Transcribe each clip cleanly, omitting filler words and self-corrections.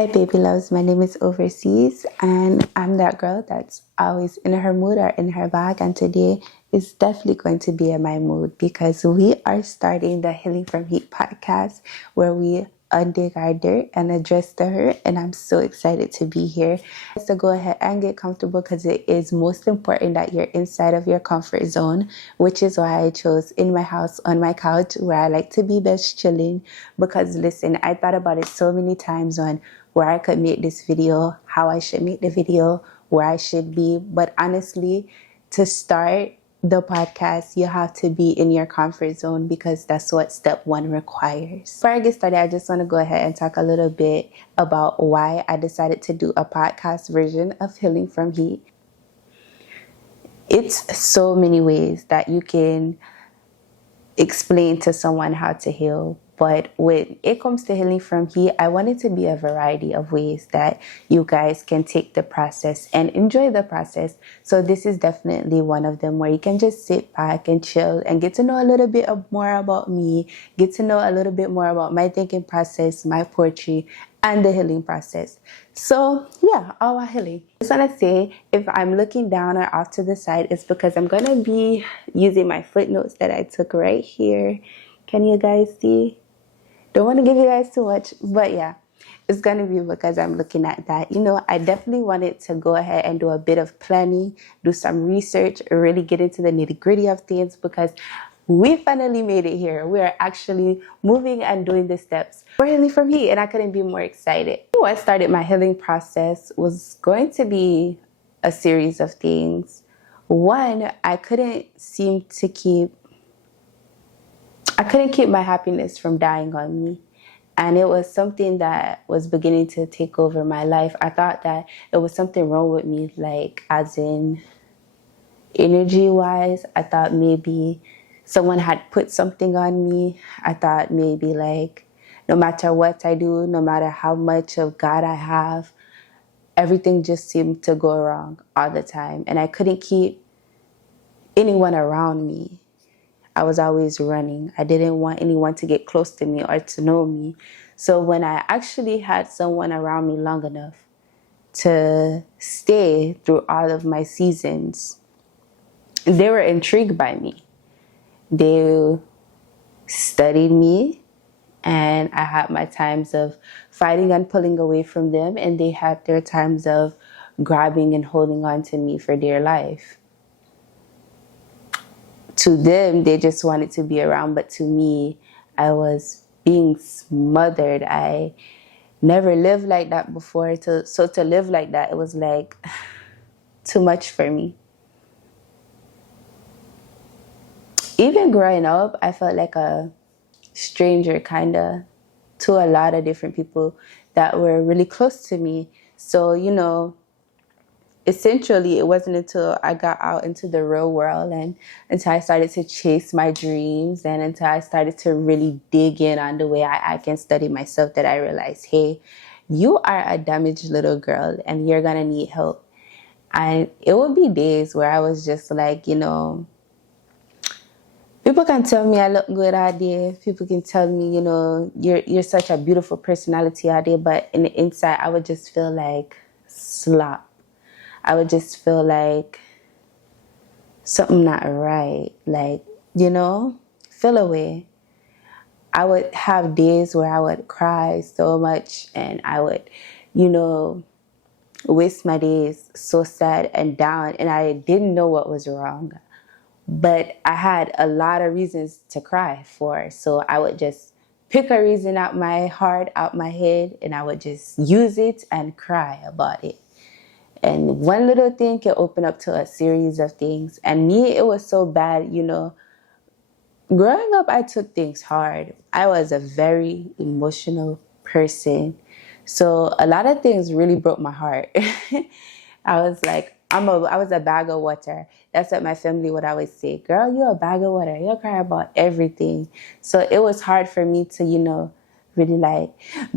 Hi baby loves, my name is Overseas and I'm that girl that's always in her mood or in her bag, and today is definitely going to be in my mood because we are starting the Healing from Heat podcast where we undig our dirt and address the hurt, and I'm so excited to be here. So go ahead and get comfortable because it is most important that you're inside of your comfort zone, which is why I chose in my house on my couch where I like to be best chilling. Because listen, I thought about it so many times on where I could make this video, how I should make the video, where I should be. But honestly, to start the podcast, you have to be in your comfort zone because that's what step one requires. Before I get started, I just want to go ahead and talk a little bit about why I decided to do a podcast version of Healing from Heat. It's so many ways that you can explain to someone how to heal. But when it comes to healing from heat, I want it to be a variety of ways that you guys can take the process and enjoy the process. So this is definitely one of them where you can just sit back and chill and get to know a little bit more about me, get to know a little bit more about my thinking process, my poetry, and the healing process. So yeah, all about healing. I just want to say, if I'm looking down or off to the side, it's because I'm going to be using my footnotes that I took right here. Can you guys see? Don't want to give you guys too much, but yeah, it's going to be because I'm looking at that. You know, I definitely wanted to go ahead and do a bit of planning, do some research, really get into the nitty gritty of things because we finally made it here. We are actually moving and doing the steps for healing from heat, and I couldn't be more excited. What started my healing process was going to be a series of things. One, I couldn't keep my happiness from dying on me. And it was something that was beginning to take over my life. I thought that it was something wrong with me, like as in energy-wise. I thought maybe someone had put something on me. I thought maybe like no matter what I do, no matter how much of God I have, everything just seemed to go wrong all the time. And I couldn't keep anyone around me. I was always running. I didn't want anyone to get close to me or to know me. So when I actually had someone around me long enough to stay through all of my seasons, they were intrigued by me. They studied me, and I had my times of fighting and pulling away from them, and they had their times of grabbing and holding on to me for dear life. To them, they just wanted to be around, but to me, I was being smothered. I never lived like that before. So to live like that, it was like too much for me. Even growing up, I felt like a stranger kind of to a lot of different people that were really close to me. So, you know, essentially, it wasn't until I got out into the real world and until I started to chase my dreams and until I started to really dig in on the way I can study myself that I realized, hey, you are a damaged little girl and you're going to need help. And it would be days where I was just like, you know, people can tell me I look good out there. People can tell me, you know, you're such a beautiful personality out there. But in the inside, I would just feel like slop. I would just feel like something not right. Like, you know, feel away. I would have days where I would cry so much and I would, you know, waste my days so sad and down. And I didn't know what was wrong. But I had a lot of reasons to cry for. So I would just pick a reason out my heart, out my head, and I would just use it and cry about it. And one little thing can open up to a series of things. And me, it was so bad, you know. Growing up, I took things hard. I was a very emotional person. So a lot of things really broke my heart. I was like, I was a bag of water. That's what my family would always say. Girl, you're a bag of water. You'll cry about everything. So it was hard for me to, you know, really like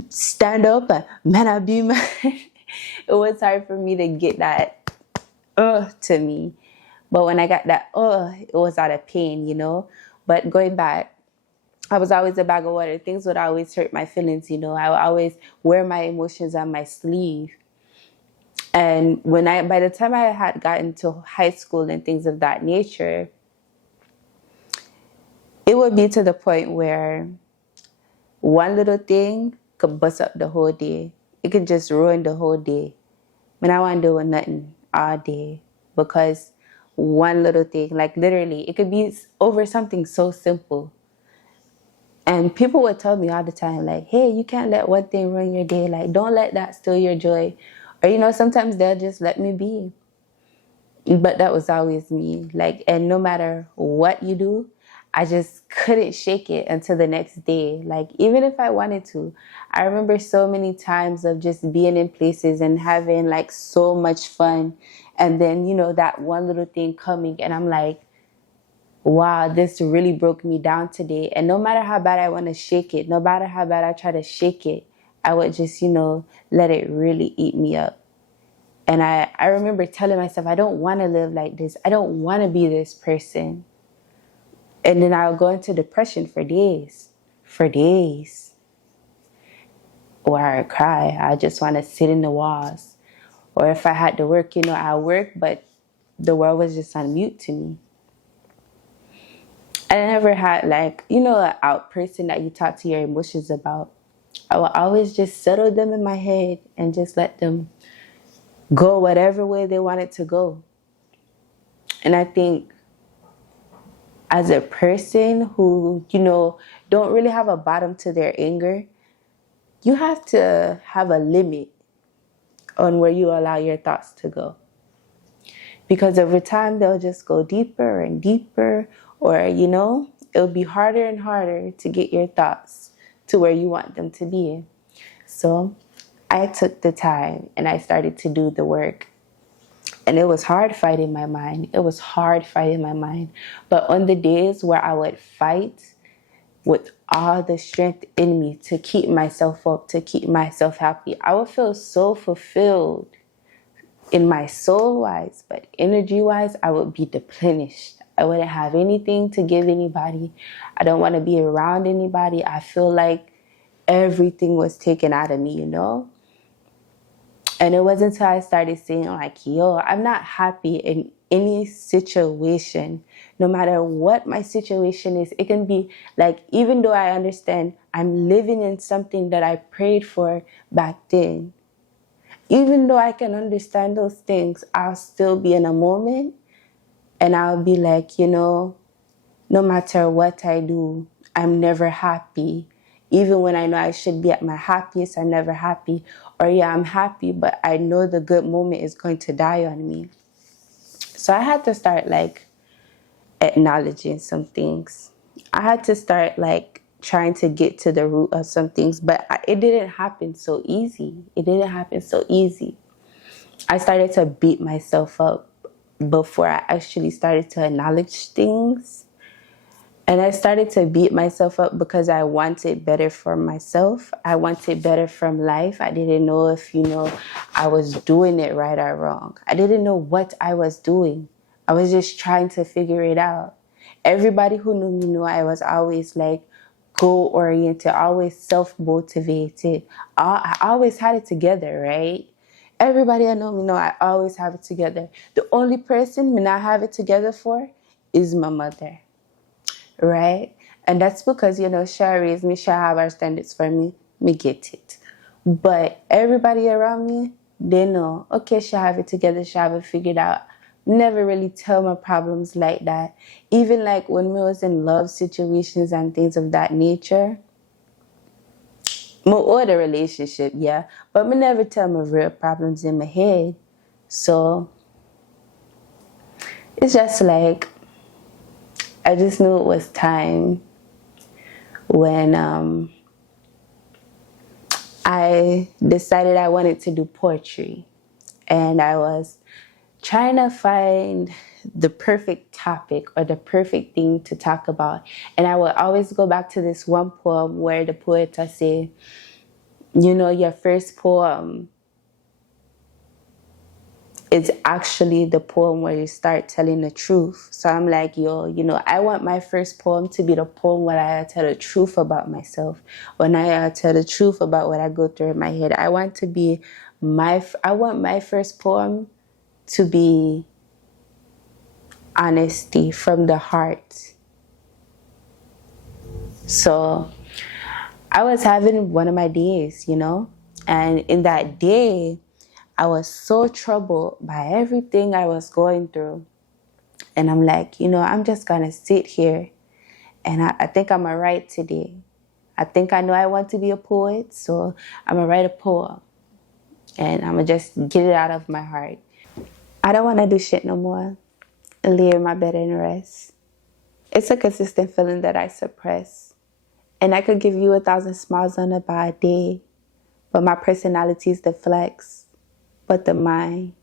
stand up and man, I be man. It was hard for me to get that to me. But when I got that it was out of pain, you know. But going back, I was always a bag of water. Things would always hurt my feelings, you know. I would always wear my emotions on my sleeve. And by the time I had gotten to high school and things of that nature, it would be to the point where one little thing could bust up the whole day. It could just ruin the whole day. When I want to do nothing all day because one little thing, like literally, it could be over something so simple. And people would tell me all the time, like, hey, you can't let one thing ruin your day. Like, don't let that steal your joy. Or, you know, sometimes they'll just let me be. But that was always me. Like, and no matter what you do, I just couldn't shake it until the next day. Like, even if I wanted to, I remember so many times of just being in places and having like so much fun. And then, you know, that one little thing coming and I'm like, wow, this really broke me down today. And no matter how bad I want to shake it, no matter how bad I try to shake it, I would just, you know, let it really eat me up. And I remember telling myself, I don't want to live like this. I don't want to be this person. And then I would go into depression for days. Or I would cry. I just want to sit in the walls. Or if I had to work, you know, I work, but the world was just on mute to me. I never had like, you know, an out person that you talk to your emotions about. I would always just settle them in my head and just let them go whatever way they wanted to go. And I think as a person who, you know, don't really have a bottom to their anger, you have to have a limit on where you allow your thoughts to go. Because over time, they'll just go deeper and deeper, or, you know, it'll be harder and harder to get your thoughts to where you want them to be. So I took the time and I started to do the work. And it was hard fighting my mind. But on the days where I would fight with all the strength in me to keep myself up, to keep myself happy, I would feel so fulfilled in my soul wise, but energy wise, I would be depleted. I wouldn't have anything to give anybody. I don't want to be around anybody. I feel like everything was taken out of me, you know? And it wasn't until I started saying like, yo, I'm not happy in any situation, no matter what my situation is. It can be like, even though I understand I'm living in something that I prayed for back then, even though I can understand those things, I'll still be in a moment and I'll be like, you know, no matter what I do, I'm never happy. Even when I know I should be at my happiest, I'm never happy. Or yeah, I'm happy, but I know the good moment is going to die on me. So I had to start like acknowledging some things. I had to start like trying to get to the root of some things, but it didn't happen so easy. I started to beat myself up before I actually started to acknowledge things. And I started to beat myself up because I wanted better for myself. I wanted better from life. I didn't know if, you know, I was doing it right or wrong. I didn't know what I was doing. I was just trying to figure it out. Everybody who knew me knew I was always like goal-oriented, always self-motivated. I always had it together, right? Everybody I know me know I always have it together. The only person me not have it together for is my mother. Right? And that's because, you know, she raised me, she have her standards for me get it. But everybody around me, they know, okay, she have it together, she have it figured out. Never really tell my problems like that. Even like when we was in love situations and things of that nature, or the relationship, yeah, but me never tell my real problems in my head. So it's just like, I just knew it was time when I decided I wanted to do poetry. And I was trying to find the perfect topic or the perfect thing to talk about. And I would always go back to this one poem where the poet say, you know, your first poem it's actually the poem where you start telling the truth. So I'm like, yo, I want my first poem to be the poem where I tell the truth about myself. When I tell the truth about what I go through in my head, I want my first poem to be honesty from the heart. So I was having one of my days, and in that day, I was so troubled by everything I was going through. And I'm like, I'm just going to sit here. And I think I'm going to write today. I think I know I want to be a poet, so I'm going to write a poem. And I'm going to just get it out of my heart. I don't want to do shit no more. Lay in my bed and rest. It's a consistent feeling that I suppress. And I could give you 1,000 smiles on a bad day. But my personality is the flex. But the mind,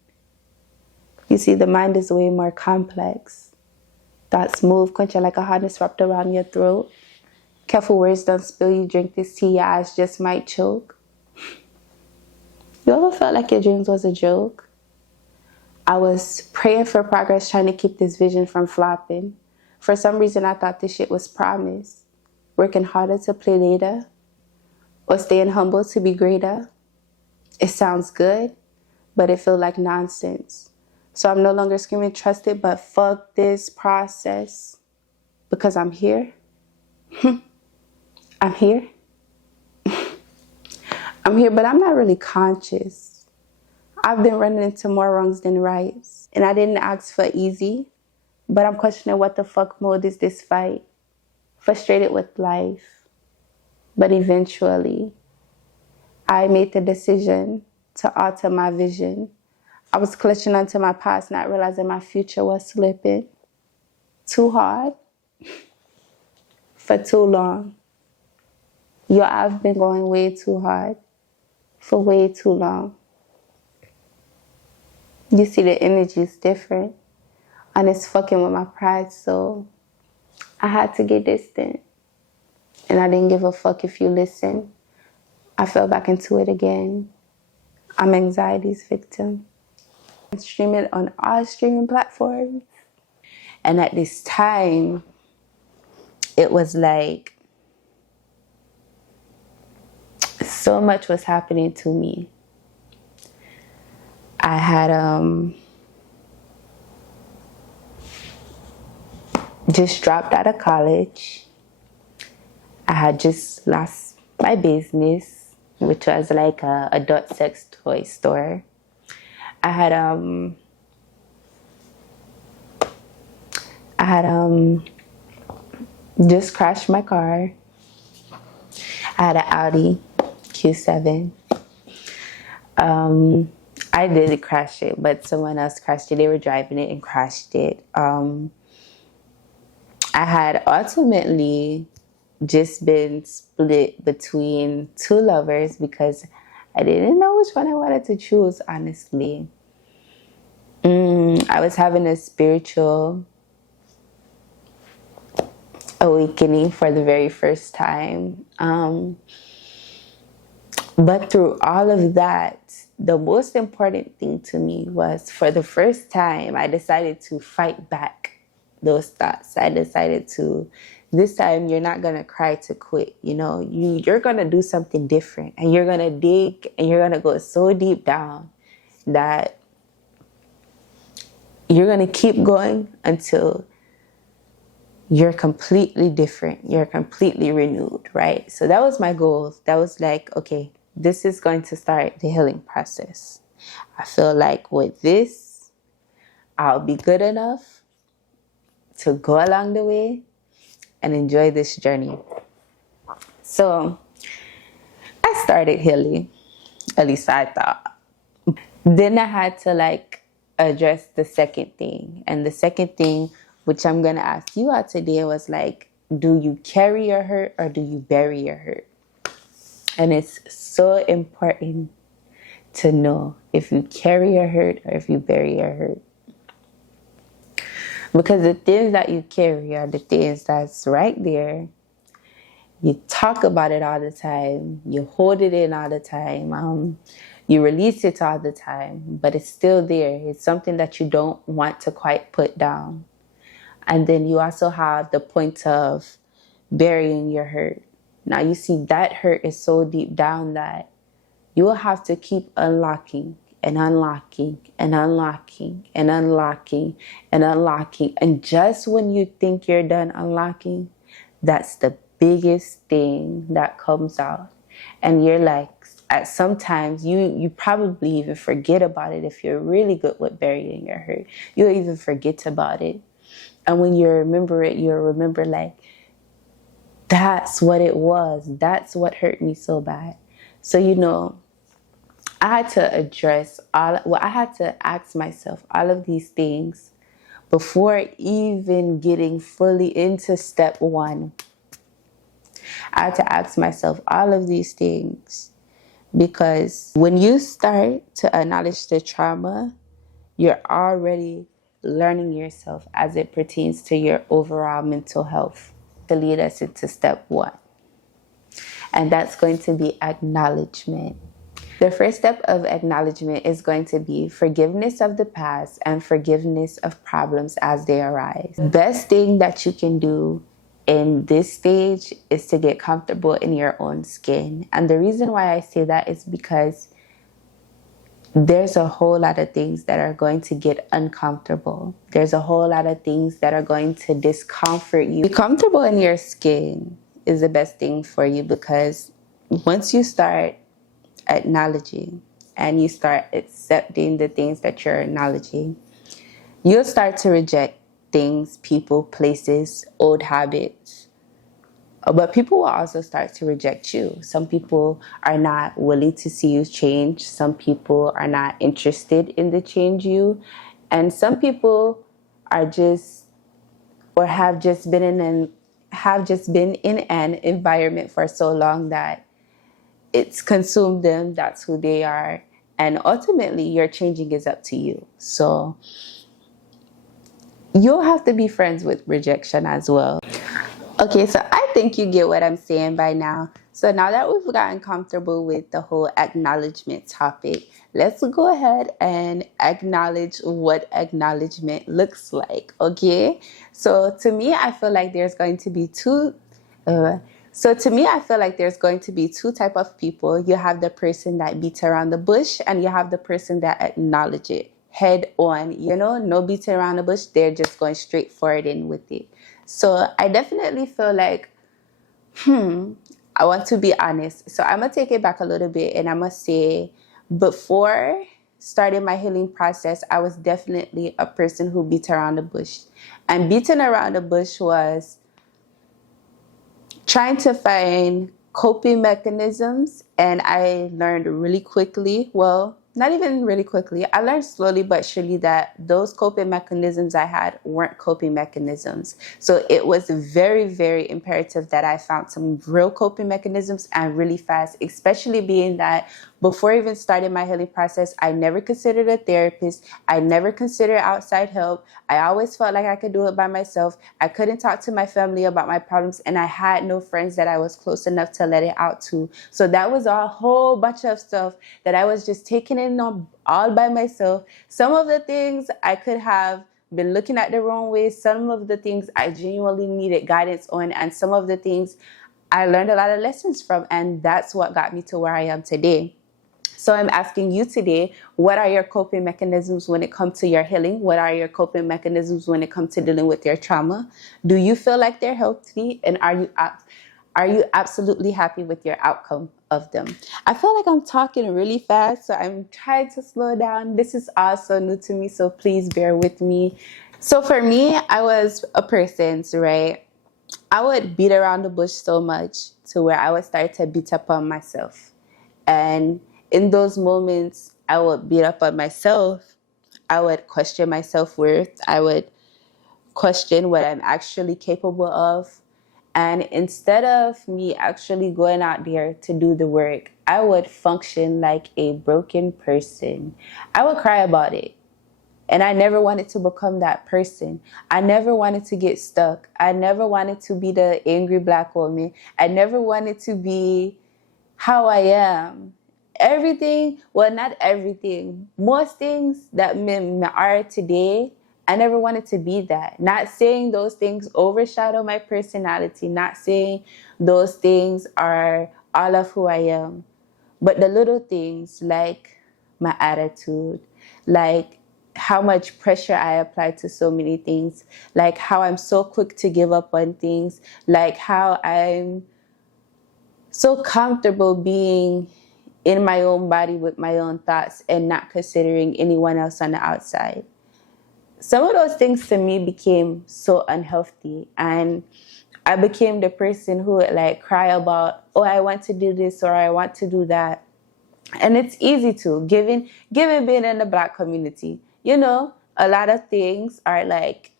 you see, the mind is way more complex. Thoughts move, quenching like a harness wrapped around your throat. Careful words don't spill, you drink this tea, your eyes just might choke. You ever felt like your dreams was a joke? I was praying for progress, trying to keep this vision from flopping. For some reason, I thought this shit was promise. Working harder to play later, or staying humble to be greater. It sounds good, but it feels like nonsense. So I'm no longer screaming, trust it, but fuck this process. Because I'm here. I'm here. I'm here, but I'm not really conscious. I've been running into more wrongs than rights. And I didn't ask for easy, but I'm questioning what the fuck mode is this fight. Frustrated with life. But eventually, I made the decision to alter my vision. I was clutching onto my past, not realizing my future was slipping. Too hard. For too long. Yo, I've been going way too hard. For way too long. You see, the energy is different. And it's fucking with my pride, so I had to get distant. And I didn't give a fuck if you listen. I fell back into it again. I'm anxiety's victim. I stream it on all streaming platforms. And at this time, it was like so much was happening to me. I had just dropped out of college. I had just lost my business, which was like a adult sex toy store. I had just crashed my car. I had an Audi Q7. I didn't crash it, but someone else crashed it. They were driving it and crashed it. I had ultimately just been split between two lovers because I didn't know which one I wanted to choose, honestly. I was having a spiritual awakening for the very first time. But through all of that, the most important thing to me was, for the first time, I decided to fight back those thoughts. I decided to, this time you're not going to cry to quit. You're going to do something different, and you're going to dig, and you're going to go so deep down that you're going to keep going until you're completely different. You're completely renewed, right? So that was my goal. That was like, okay, this is going to start the healing process. I feel like with this, I'll be good enough to go along the way and enjoy this journey. So I started healing, at least I thought. Then I had to address the second thing. And the second thing, which I'm going to ask you out today, was do you carry your hurt or do you bury your hurt? And it's so important to know if you carry your hurt or if you bury your hurt. Because the things that you carry are the things that's right there. You talk about it all the time. You hold it in all the time. You release it all the time, but it's still there. It's something that you don't want to quite put down. And then you also have the point of burying your hurt. Now you see that hurt is so deep down that you will have to keep unlocking and unlocking and unlocking and unlocking and unlocking. And just when you think you're done unlocking, that's the biggest thing that comes out. And you're like, at sometimes you probably even forget about it. If you're really good with burying your hurt, you'll even forget about it. And when you remember it, you'll remember like, that's what it was. That's what hurt me so bad. So, I had to I had to ask myself all of these things before even getting fully into step one. I had to ask myself all of these things because when you start to acknowledge the trauma, you're already learning yourself as it pertains to your overall mental health to lead us into step one. And that's going to be acknowledgement. The first step of acknowledgement is going to be forgiveness of the past and forgiveness of problems as they arise. The best thing that you can do in this stage is to get comfortable in your own skin. And the reason why I say that is because there's a whole lot of things that are going to get uncomfortable. There's a whole lot of things that are going to discomfort you. Be comfortable in your skin is the best thing for you, because once you start acknowledging and you start accepting the things that you're acknowledging, you'll start to reject things, people, places, old habits. But people will also start to reject you. Some people are not willing to see you change. Some people are not interested in the change you. And some people are just, or have just been in an environment for so long that it's consumed them. That's who they are. And ultimately, your changing is up to you. So you'll have to be friends with rejection as well. Okay, so I think you get what I'm saying by now. So now that we've gotten comfortable with the whole acknowledgement topic, let's go ahead and acknowledge what acknowledgement looks like, okay? So to me, I feel like there's going to be two type of people. You have the person that beats around the bush, and you have the person that acknowledge it head on, no beating around the bush. They're just going straight forward in with it. So I definitely feel like, I want to be honest. So I'm going to take it back a little bit, and I'm going to say, before starting my healing process, I was definitely a person who beat around the bush. And beating around the bush was trying to find coping mechanisms. And I learned really quickly, well, not even really quickly, I learned slowly but surely that those coping mechanisms I had weren't coping mechanisms. So it was very, very imperative that I found some real coping mechanisms, and really fast, especially being that before even starting my healing process, I never considered a therapist. I never considered outside help. I always felt like I could do it by myself. I couldn't talk to my family about my problems, and I had no friends that I was close enough to let it out to. So that was a whole bunch of stuff that I was just taking in all by myself. Some of the things I could have been looking at the wrong way. Some of the things I genuinely needed guidance on, and some of the things I learned a lot of lessons from, and that's what got me to where I am today. So I'm asking you today, what are your coping mechanisms when it comes to your healing? What are your coping mechanisms when it comes to dealing with your trauma? Do you feel like they're healthy? And are you absolutely happy with your outcome of them? I feel like I'm talking really fast, so I'm trying to slow down. This is also new to me, so please bear with me. So for me, I was a person, right? I would beat around the bush so much to where I would start to beat up on myself. And in those moments, I would beat up on myself. I would question my self-worth. I would question what I'm actually capable of. And instead of me actually going out there to do the work, I would function like a broken person. I would cry about it. And I never wanted to become that person. I never wanted to get stuck. I never wanted to be the angry Black woman. I never wanted to be how I am. everything, well, not everything, most things that me are today, I never wanted to be that. Not saying those things overshadow my personality, not saying those things are all of who I am, but the little things like my attitude, like how much pressure I apply to so many things, like how I'm so quick to give up on things, like how I'm so comfortable being in my own body with my own thoughts and not considering anyone else on the outside. Some of those things to me became so unhealthy, and I became the person who would like cry about, oh, I want to do this or I want to do that. And it's easy to, given being in the Black community, you know, a lot of things are like,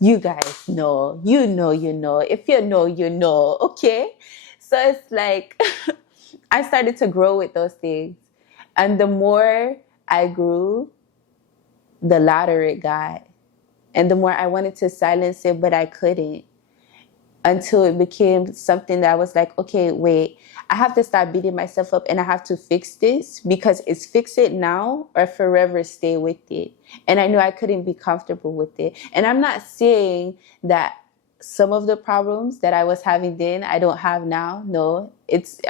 you guys know, you know, you know, if you know, you know, okay? So it's like, I started to grow with those things. And the more I grew, the louder it got. And the more I wanted to silence it, but I couldn't, until it became something that I was like, okay, wait, I have to stop beating myself up and I have to fix this, because it's fix it now or forever stay with it. And I knew I couldn't be comfortable with it. And I'm not saying that some of the problems that I was having then I don't have now. No,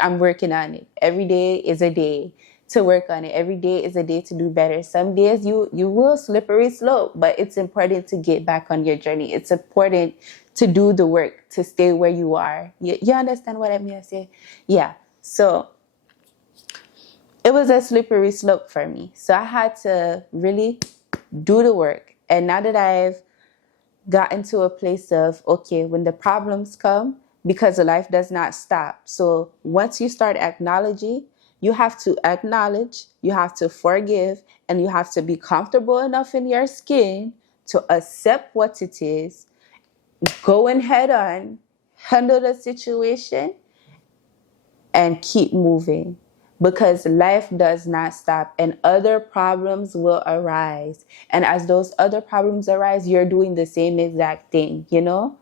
I'm working on it. Every day is a day to work on it. Every day is a day to do better. Some days you will slippery slope, but it's important to get back on your journey. It's important to do the work, to stay where you are. You understand what I mean? I say, yeah. So it was a slippery slope for me. So I had to really do the work. And now that I've gotten to a place of, okay, when the problems come, because life does not stop. So once you start acknowledging, you have to acknowledge, you have to forgive, and you have to be comfortable enough in your skin to accept what it is, go in head on, handle the situation, and keep moving. Because life does not stop and other problems will arise. And as those other problems arise, you're doing the same exact thing, you know?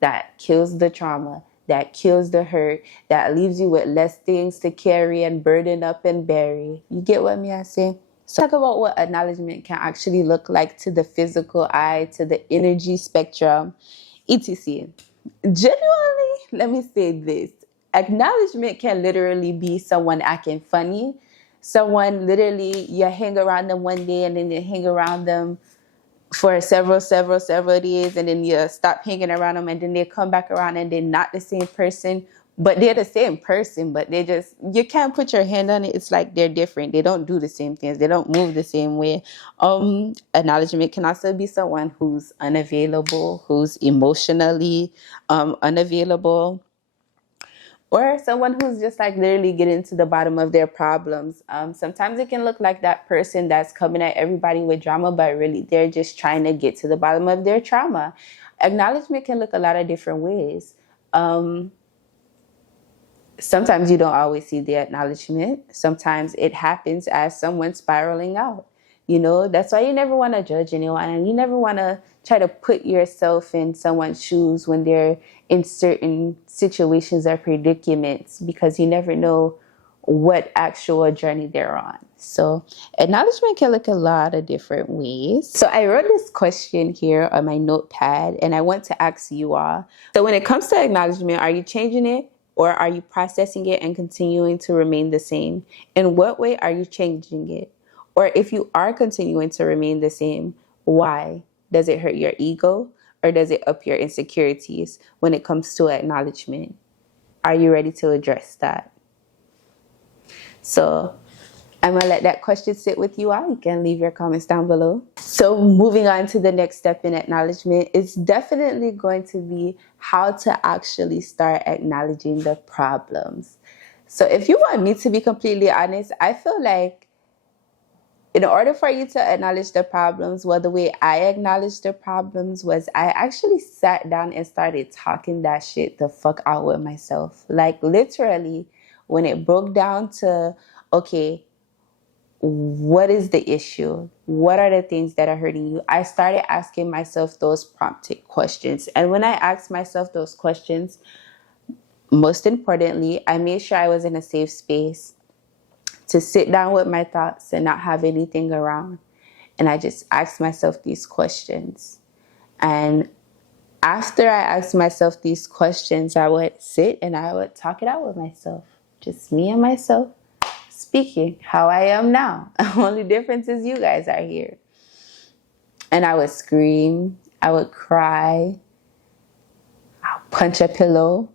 That kills the trauma, that kills the hurt, that leaves you with less things to carry and burden up and bury. You get what me I say? So talk about what acknowledgement can actually look like to the physical eye, to the energy spectrum, etc. Genuinely, let me say this. Acknowledgement can literally be someone acting funny, someone literally, you hang around them one day and then you hang around them for several days, and then you stop hanging around them, and then they come back around and they're not the same person, but they're the same person, but they just, you can't put your hand on it. It's like they're different. They don't do the same things. They don't move the same way. Acknowledgement can also be someone who's unavailable, who's emotionally unavailable, or someone who's just like literally getting to the bottom of their problems. Sometimes it can look like that person that's coming at everybody with drama, but really they're just trying to get to the bottom of their trauma. Acknowledgement can look a lot of different ways. Sometimes you don't always see the acknowledgement. Sometimes it happens as someone spiraling out. You know, that's why you never want to judge anyone, and you never want to try to put yourself in someone's shoes when they're in certain situations or predicaments, because you never know what actual journey they're on. So acknowledgement can look a lot of different ways. So I wrote this question here on my notepad, and I want to ask you all. So when it comes to acknowledgement, are you changing it, or are you processing it and continuing to remain the same? In what way are you changing it? Or if you are continuing to remain the same, why? Does it hurt your ego, or does it up your insecurities when it comes to acknowledgement? Are you ready to address that? So I'm going to let that question sit with you all. You can leave your comments down below. So moving on to the next step in acknowledgement, it's definitely going to be how to actually start acknowledging the problems. So if you want me to be completely honest, I feel like in order for you to acknowledge the problems, well, the way I acknowledged the problems was I actually sat down and started talking that shit the fuck out with myself. Like literally, when it broke down to, okay, what is the issue? What are the things that are hurting you? I started asking myself those prompted questions. And when I asked myself those questions, most importantly, I made sure I was in a safe space to sit down with my thoughts and not have anything around. And I just asked myself these questions. And after I asked myself these questions, I would sit and I would talk it out with myself. Just me and myself speaking how I am now. Only difference is you guys are here. And I would scream. I would cry. I'll punch a pillow.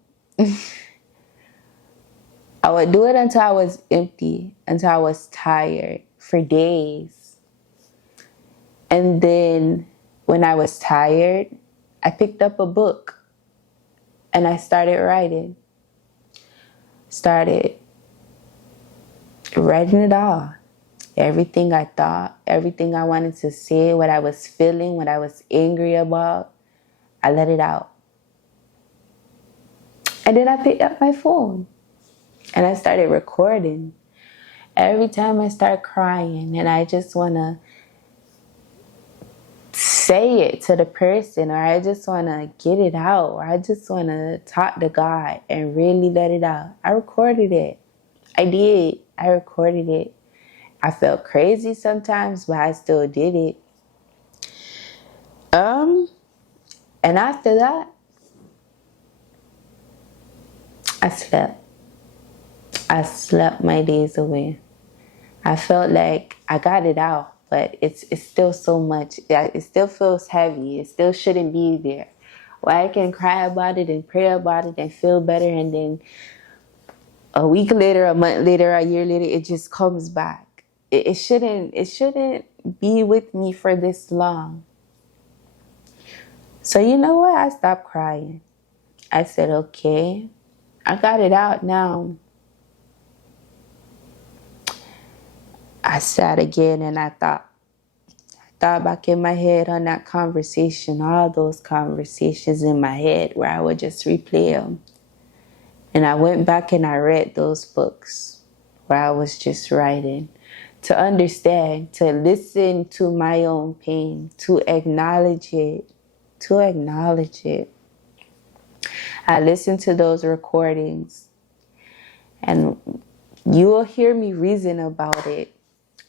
I would do it until I was empty, until I was tired for days. And then when I was tired, I picked up a book and I started writing. Started writing it all. Everything I thought, everything I wanted to say, what I was feeling, what I was angry about, I let it out. And then I picked up my phone and I started recording. Every time I start crying and I just want to say it to the person, or I just want to get it out, or I just want to talk to God and really let it out, I recorded it. I did. I recorded it. I felt crazy sometimes, but I still did it. And after that, I slept. I slept my days away. I felt like I got it out, but it's still so much. It still feels heavy. It still shouldn't be there. Well, I can cry about it and pray about it and feel better, and then a week later, a month later, a year later, it just comes back. It shouldn't be with me for this long. So you know what? I stopped crying. I said, okay, I got it out now. I sat again and I thought back in my head on that conversation, all those conversations in my head where I would just replay them. And I went back and I read those books where I was just writing, to understand, to listen to my own pain, to acknowledge it, I listened to those recordings and you will hear me reason about it.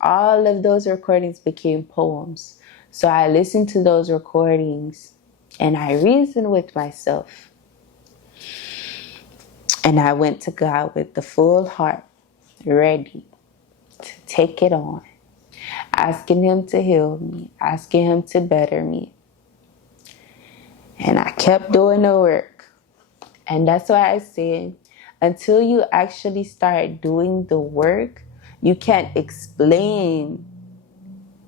All of those recordings became poems. So I listened to those recordings and I reasoned with myself. And I went to God with the full heart, ready to take it on, asking Him to heal me, asking Him to better me. And I kept doing the work. And that's why I say, until you actually start doing the work, you can't explain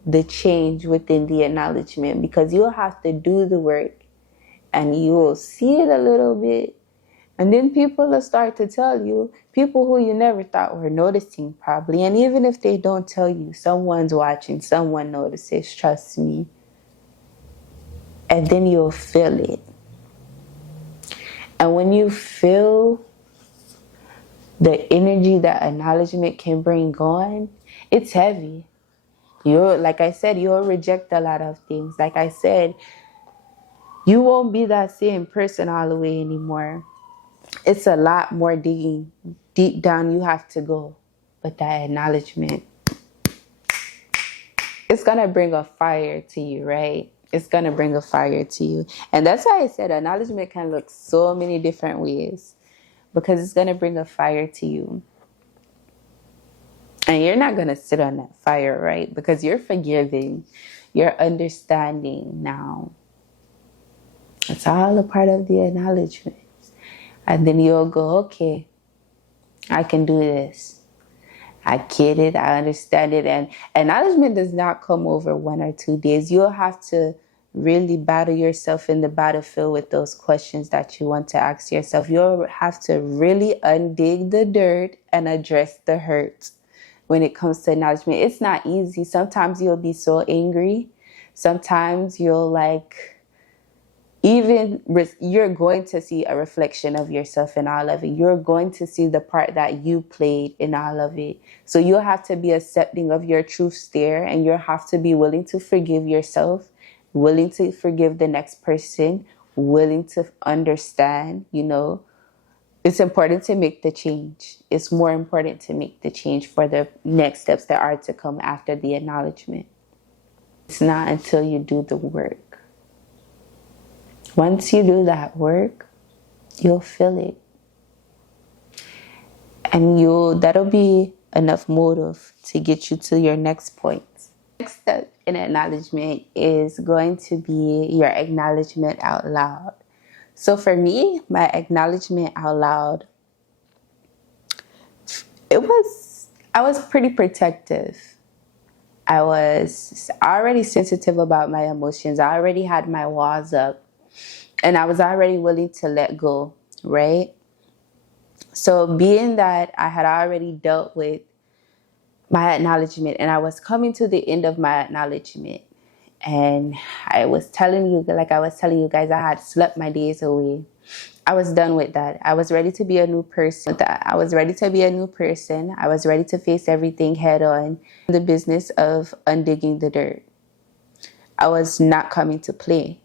the change within the acknowledgement, because you'll have to do the work and you will see it a little bit. And then people will start to tell you, people who you never thought were noticing probably. And even if they don't tell you, someone's watching, someone notices, trust me. And then you'll feel it. And when you feel the energy that acknowledgement can bring on, it's heavy. Like I said, you'll reject a lot of things. Like I said, you won't be that same person all the way anymore. It's a lot more digging deep down you have to go. But that acknowledgement, it's going to bring a fire to you, right? It's going to bring a fire to you. And that's why I said acknowledgement can look so many different ways, because it's going to bring a fire to you. And you're not going to sit on that fire, right? Because you're forgiving. You're understanding now. It's all a part of the acknowledgement. And then you'll go, okay, I can do this. I get it. I understand it. And acknowledgement does not come over 1 or 2 days. You'll have to really battle yourself in the battlefield with those questions that you want to ask yourself. You'll have to really undig the dirt and address the hurt when it comes to acknowledgement. It's not easy. Sometimes you'll be so angry. Sometimes you'll you're going to see a reflection of yourself in all of it. You're going to see the part that you played in all of it. So you'll have to be accepting of your truth there, and you'll have to be willing to forgive yourself, willing to forgive the next person, willing to understand, it's important to make the change. It's more important to make the change for the next steps that are to come after the acknowledgement. It's not until you do the work. Once you do that work, you'll feel it. And that'll be enough motive to get you to your next point. Next step in acknowledgement is going to be your acknowledgement out loud. So for me, my acknowledgement out loud, I was pretty protective. I was already sensitive about my emotions. I already had my walls up, and I was already willing to let go, right? So being that I had already dealt with my acknowledgement and I was coming to the end of my acknowledgement, and I was telling you guys, I had slept my days away. I was done with that. I was ready to be a new person. I was ready to be a new person. I was ready to face everything head on. The business of undigging the dirt. I was not coming to play.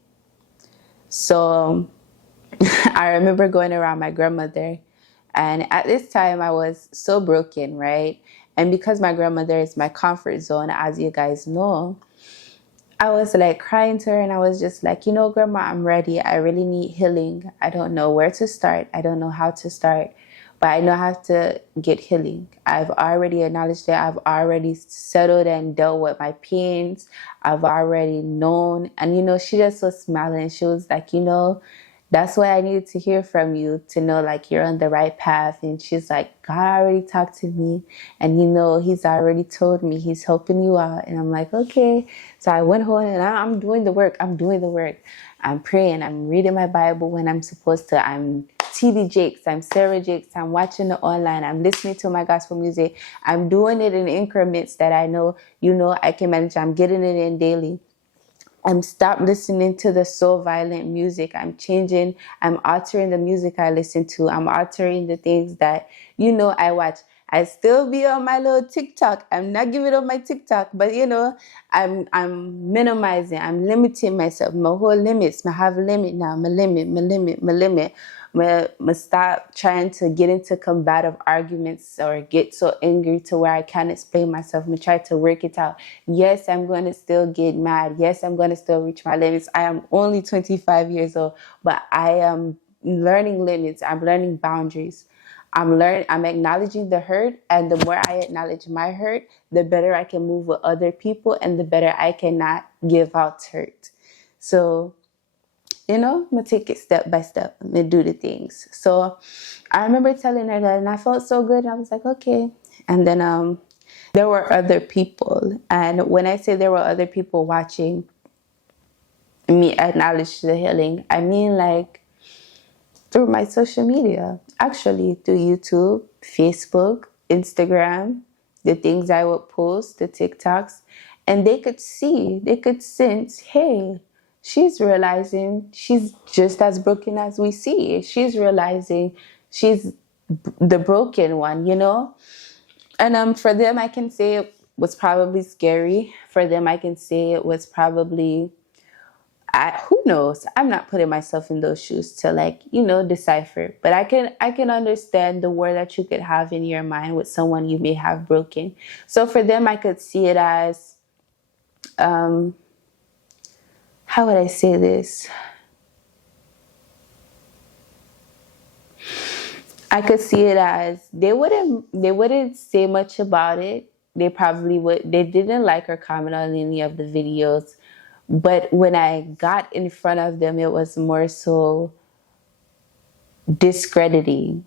So I remember going around my grandmother, and at this time I was so broken, right? And because my grandmother is my comfort zone, as you guys know, I was like crying to her, and I was just like, Grandma, I'm ready. I really need healing. I don't know where to start. I don't know how to start, but I know how to get healing. I've already acknowledged it. I've already settled and dealt with my pains. I've already known. And, she just was smiling. She was like, that's what I needed to hear from you, to know like you're on the right path. And she's like, God already talked to me, and he's already told me he's helping you out. And I'm like, okay. So I went home and I'm doing the work. I'm praying. I'm reading my Bible when I'm supposed to. I'm TD Jakes. I'm Sarah Jakes. I'm watching the online. I'm listening to my gospel music. I'm doing it in increments that I know, I can manage. I'm getting it in daily. I'm stopped listening to the so violent music. I'm changing. I'm altering the music I listen to. I'm altering the things that, I watch. I still be on my little TikTok. I'm not giving up my TikTok, but I'm minimizing. I'm limiting myself. My whole limits. I have a limit now. My limit. I stop trying to get into combative arguments or get so angry to where I can't explain myself. I try to work it out. Yes, I'm going to still get mad. Yes, I'm going to still reach my limits. I am only 25 years old, but I am learning limits. I'm learning boundaries. I'm acknowledging the hurt, and the more I acknowledge my hurt, the better I can move with other people, and the better I can not give out hurt. So, I'm going to take it step by step and do the things. So I remember telling her that, and I felt so good. I was like, okay. And then there were other people. And when I say there were other people watching me acknowledge the healing, I mean like through my social media, actually through YouTube, Facebook, Instagram, the things I would post, the TikToks, and they could sense, hey, she's realizing she's just as broken as we see. She's realizing she's the broken one, And for them, I can say it was probably scary. For them, I can say it was probably, who knows? I'm not putting myself in those shoes to decipher. But I can understand the war that you could have in your mind with someone you may have broken. So for them, I could see it as, how would I say this? I could see it as they wouldn't say much about it. They didn't like or comment on any of the videos. But when I got in front of them, it was more so discrediting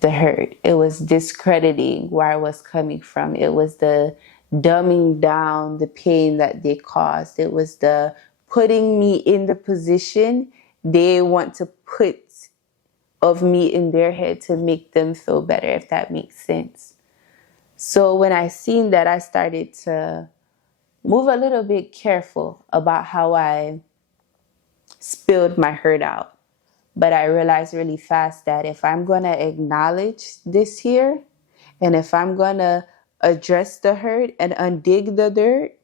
the hurt. It was discrediting where I was coming from. It was the dumbing down the pain that they caused. It was the putting me in the position they want to put of me in their head to make them feel better, if that makes sense. So when I seen that, I started to move a little bit careful about how I spilled my hurt out. But I realized really fast that if I'm going to acknowledge this here, and if I'm going to address the hurt and undig the dirt,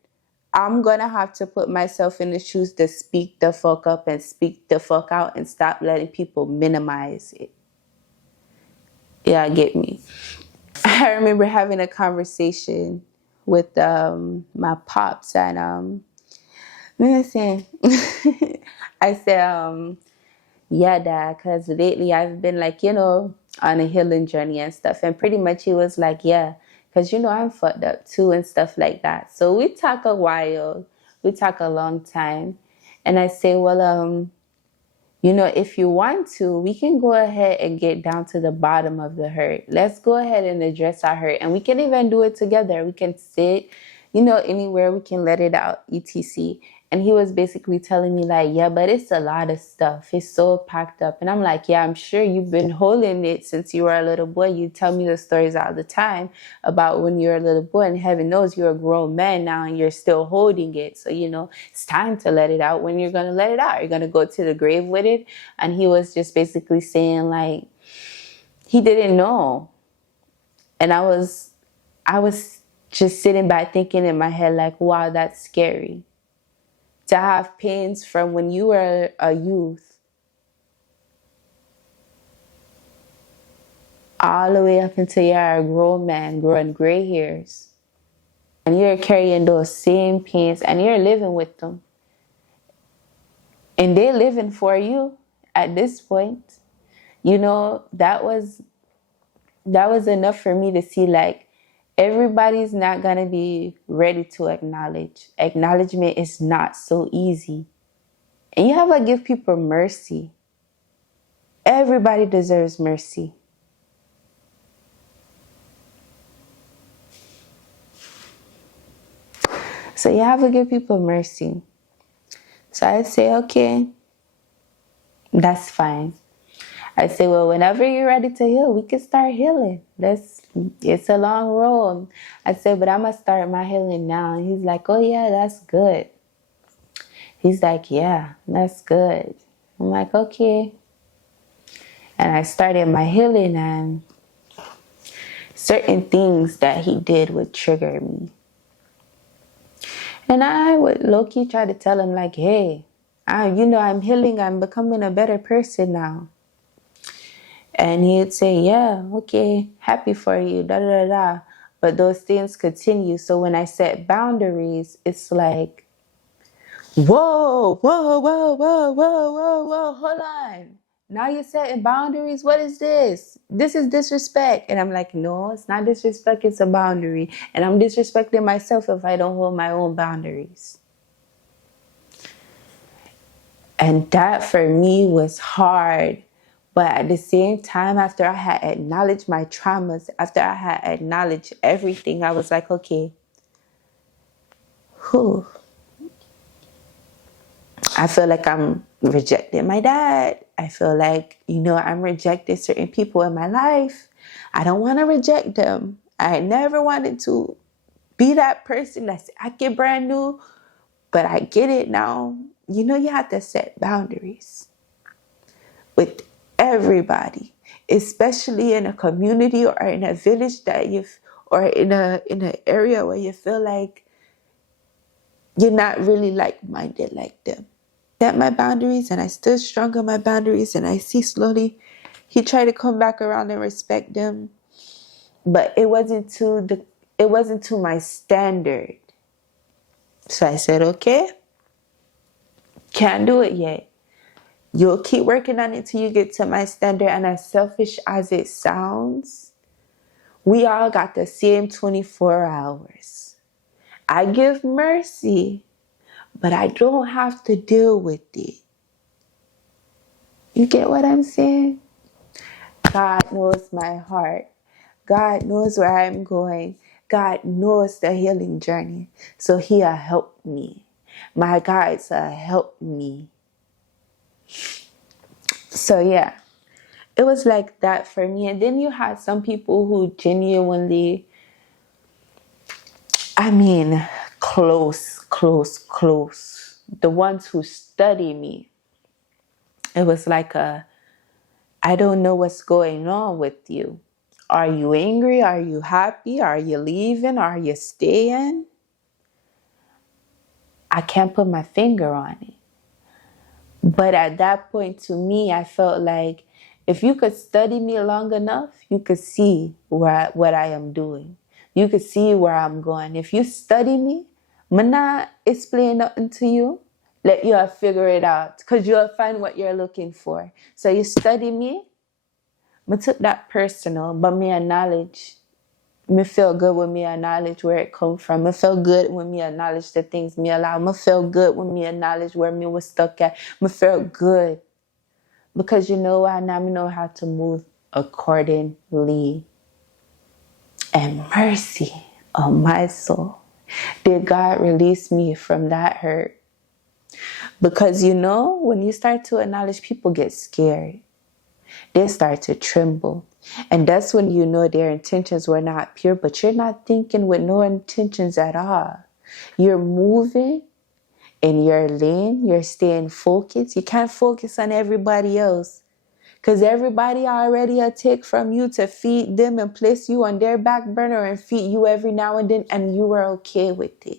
I'm going to have to put myself in the shoes to speak the fuck up and speak the fuck out and stop letting people minimize it. Yeah, get me. I remember having a conversation with my pops, and what was I saying? I said, yeah, Dad, because lately I've been like, on a healing journey and stuff. And pretty much he was like, yeah, because, I'm fucked up too and stuff like that. So we talk a while, we talk a long time. And I say, well, if you want to, we can go ahead and get down to the bottom of the hurt. Let's go ahead and address our hurt. And we can even do it together. We can sit, anywhere, we can let it out, etc. And he was basically telling me like, yeah, but it's a lot of stuff. It's so packed up. And I'm like, yeah, I'm sure you've been holding it since you were a little boy. You tell me the stories all the time about when you were a little boy, and heaven knows you're a grown man now and you're still holding it. So, it's time to let it out. When you're going to let it out, you're going to go to the grave with it. And he was just basically saying like, he didn't know. And I was just sitting back thinking in my head like, wow, that's scary. To have pains from when you were a youth all the way up until you're a grown man growing gray hairs. And you're carrying those same pains and you're living with them. And they're living for you at this point. That was enough for me to see like everybody's not going to be ready to acknowledge. Acknowledgement is not so easy. And you have to give people mercy. Everybody deserves mercy. So you have to give people mercy. So I say, okay, that's fine. I say, well, whenever you're ready to heal, we can start healing. It's a long road. I said, but I'm going to start my healing now. And he's like, oh, yeah, that's good. He's like, yeah, that's good. I'm like, okay. And I started my healing, and certain things that he did would trigger me. And I would low-key try to tell him like, hey, I'm healing. I'm becoming a better person now. And he'd say, yeah, okay, happy for you, da da da da. But those things continue. So when I set boundaries, it's like, whoa, whoa, whoa, whoa, whoa, whoa, whoa, hold on. Now you're setting boundaries? What is this? This is disrespect. And I'm like, no, it's not disrespect, it's a boundary. And I'm disrespecting myself if I don't hold my own boundaries. And that for me was hard. But at the same time, after I had acknowledged my traumas, after I had acknowledged everything, I was like, okay, whew. I feel like I'm rejecting my dad. I feel like, I'm rejecting certain people in my life. I don't want to reject them. I never wanted to be that person that's acting brand new, but I get it now. You have to set boundaries with everybody, especially in a community or in a village or in an area where you feel like you're not really like-minded like them. Set my boundaries, and I stood strong on my boundaries, and I see slowly he tried to come back around and respect them, but it wasn't to my standard. So I said, okay, can't do it yet. You'll keep working on it till you get to my standard. And as selfish as it sounds, we all got the same 24 hours. I give mercy, but I don't have to deal with it. You get what I'm saying? God knows my heart. God knows where I'm going. God knows the healing journey. So he'll help me. My guides will help me. So yeah, it was like that for me. And then you had some people who genuinely, close. The ones who study me. It was like I don't know what's going on with you. Are you angry? Are you happy? Are you leaving? Are you staying? I can't put my finger on it. But at that point, to me, I felt like If you could study me long enough, you could see what I am doing. You could see where I'm going. If you study me, I'm not explain nothing to you. Let you figure it out, because you'll find what you're looking for. So you study me, I took that personal, but me acknowledge. Me feel good when me acknowledge where it come from. Me feel good when me acknowledge the things me allow. Me feel good when me acknowledge where me was stuck at. Me feel good. Because you know what? Now me know how to move accordingly. And mercy on my soul. Did God release me from that hurt? Because you know, when you start to acknowledge, people get scared. They start to tremble. And that's when you know their intentions were not pure, but you're not thinking with no intentions at all. You're moving in your lane. You're staying focused. You can't focus on everybody else, because everybody already a take from you to feed them and place you on their back burner and feed you every now and then, and you were okay with it.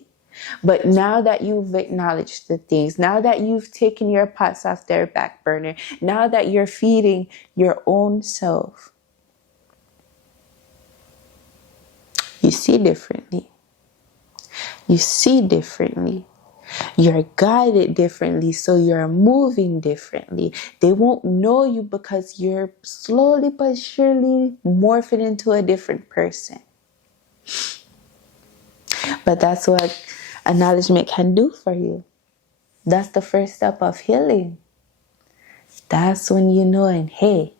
But now that you've acknowledged the things, now that you've taken your pots off their back burner, now that you're feeding your own self, you see differently. You see differently. You're guided differently, so you're moving differently. They won't know you because you're slowly but surely morphing into a different person. But that's what acknowledgement can do for you. That's the first step of healing. That's when you know, and hey,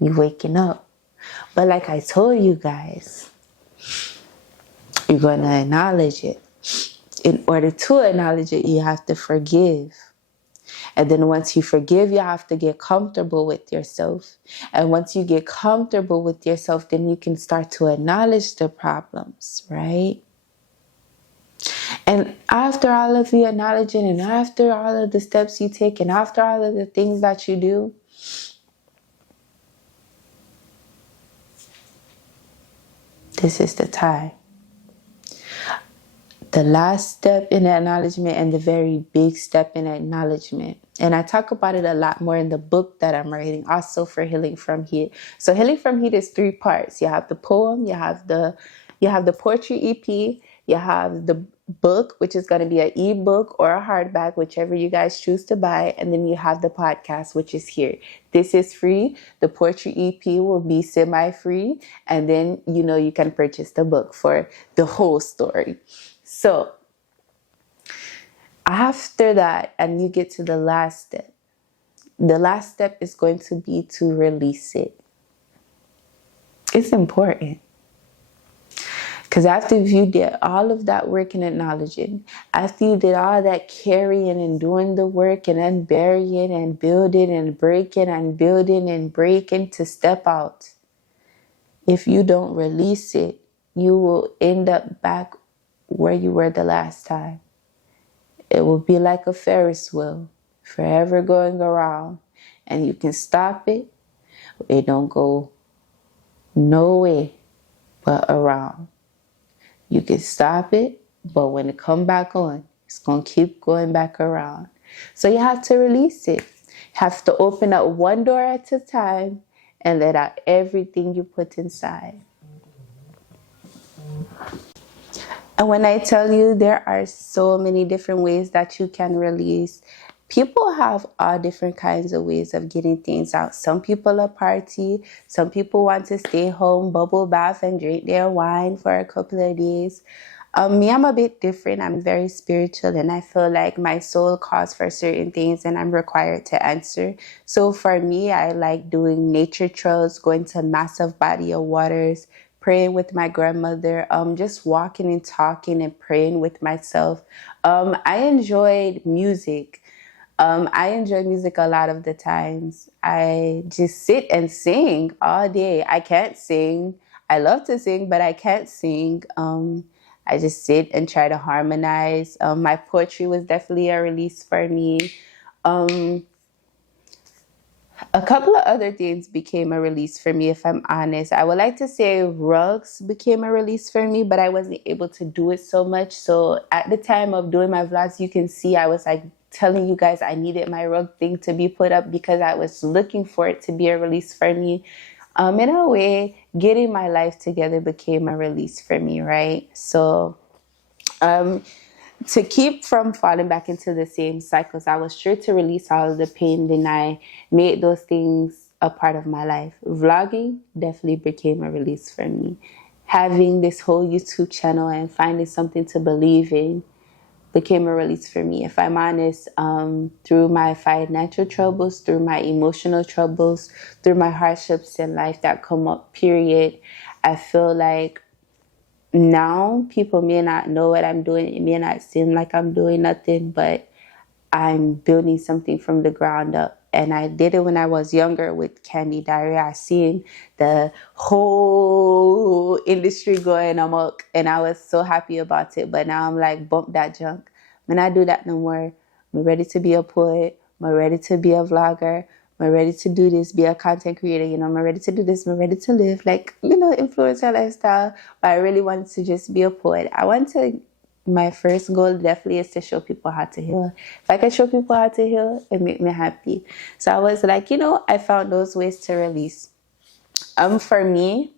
you're waking up. But like I told you guys, you're going to acknowledge it. In order to acknowledge it, you have to forgive. And then once you forgive, you have to get comfortable with yourself. And once you get comfortable with yourself, then you can start to acknowledge the problems, right? And after all of the acknowledging, and after all of the steps you take, and after all of the things that you do, this is the time. The last step in acknowledgement, and the very big step in acknowledgement. And I talk about it a lot more in the book that I'm writing, also for Healing from Heat. So Healing from Heat is 3 parts. You have the poem, you have the poetry EP, you have the book, which is going to be an ebook or a hardback, whichever you guys choose to buy. And then you have the podcast, which is here. This is free. The poetry EP will be semi-free. And then, you know, you can purchase the book for the whole story. So after that, and you get to the last step. The last step is going to be to release it. It's important. Because after you did all of that work and acknowledging, after you did all that carrying and doing the work and then burying and building and breaking and building and breaking to step out, if you don't release it, you will end up back where you were the last time. It will be like a Ferris wheel, forever going around, and you can stop it. It don't go no way but around. You can stop it, but when it come back on, it's going to keep going back around. So you have to release it. You have to open up one door at a time and let out everything you put inside. And when I tell you, there are so many different ways that you can release. People have all different kinds of ways of getting things out. Some people are party. Some people want to stay home, bubble bath, and drink their wine for a couple of days. Me, I'm a bit different. I'm very spiritual, and I feel like my soul calls for certain things, and I'm required to answer. So for me, I like doing nature trails, going to massive body of waters, praying with my grandmother, just walking and talking and praying with myself. I enjoyed music. I enjoy music a lot of the times. I just sit and sing all day. I can't sing. I love to sing, but I can't sing. I just sit and try to harmonize. My poetry was definitely a release for me. A couple of other things became a release for me, if I'm honest. I would like to say rugs became a release for me, but I wasn't able to do it so much. So at the time of doing my vlogs, you can see I was like telling you guys I needed my rug thing to be put up because I was looking for it to be a release for me. In a way, getting my life together became a release for me, right? So to keep from falling back into the same cycles, I was sure to release all of the pain. Then I made those things a part of my life. Vlogging definitely became a release for me. Having this whole YouTube channel and finding something to believe in became a release for me. If I'm honest, through my financial troubles, through my emotional troubles, through my hardships in life that come up, period, I feel like now people may not know what I'm doing. It may not seem like I'm doing nothing, but I'm building something from the ground up. And I did it when I was younger with Candy Diary. I seen the whole industry going amok and I was so happy about it. But now I'm like, bump that junk. When I do that no more, I'm ready to be a poet. I'm ready to be a vlogger. I'm ready to do this, be a content creator. You know, I'm ready to do this. I'm ready to live like, influencer lifestyle. But I really wanted to just be a poet. My first goal definitely is to show people how to heal. If I can show people how to heal, it makes me happy. So I was like, I found those ways to release. For me,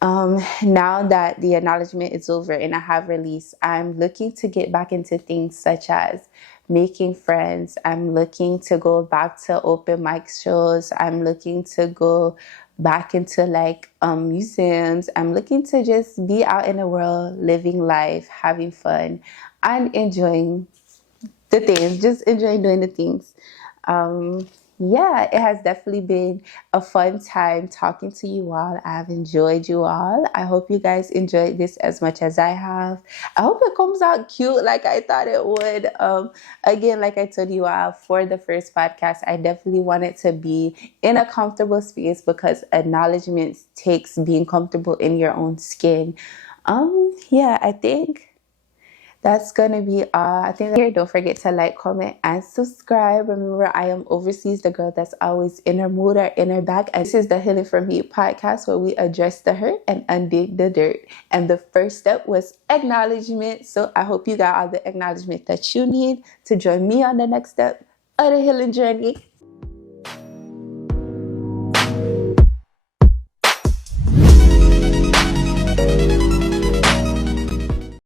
now that the acknowledgement is over and I have released, I'm looking to get back into things such as making friends. I'm looking to go back to open mic shows. I'm looking to go back into museums. I'm looking to just be out in the world, living life, having fun, and enjoying the things, just enjoying doing the things. Yeah, it has definitely been a fun time talking to you all. I've enjoyed you all. I hope you guys enjoyed this as much as I have. I hope it comes out cute like I thought it would. Again, like I told you all for the first podcast, I definitely want it to be in a comfortable space because acknowledgement takes being comfortable in your own skin. Yeah, I think that's gonna be all. I think here, don't forget to like, comment, and subscribe. Remember, I am overseas, the girl that's always in her mood or in her bag. And this is the Healing from Me podcast where we address the hurt and undig the dirt. And the first step was acknowledgement. So I hope you got all the acknowledgement that you need to join me on the next step of the healing journey.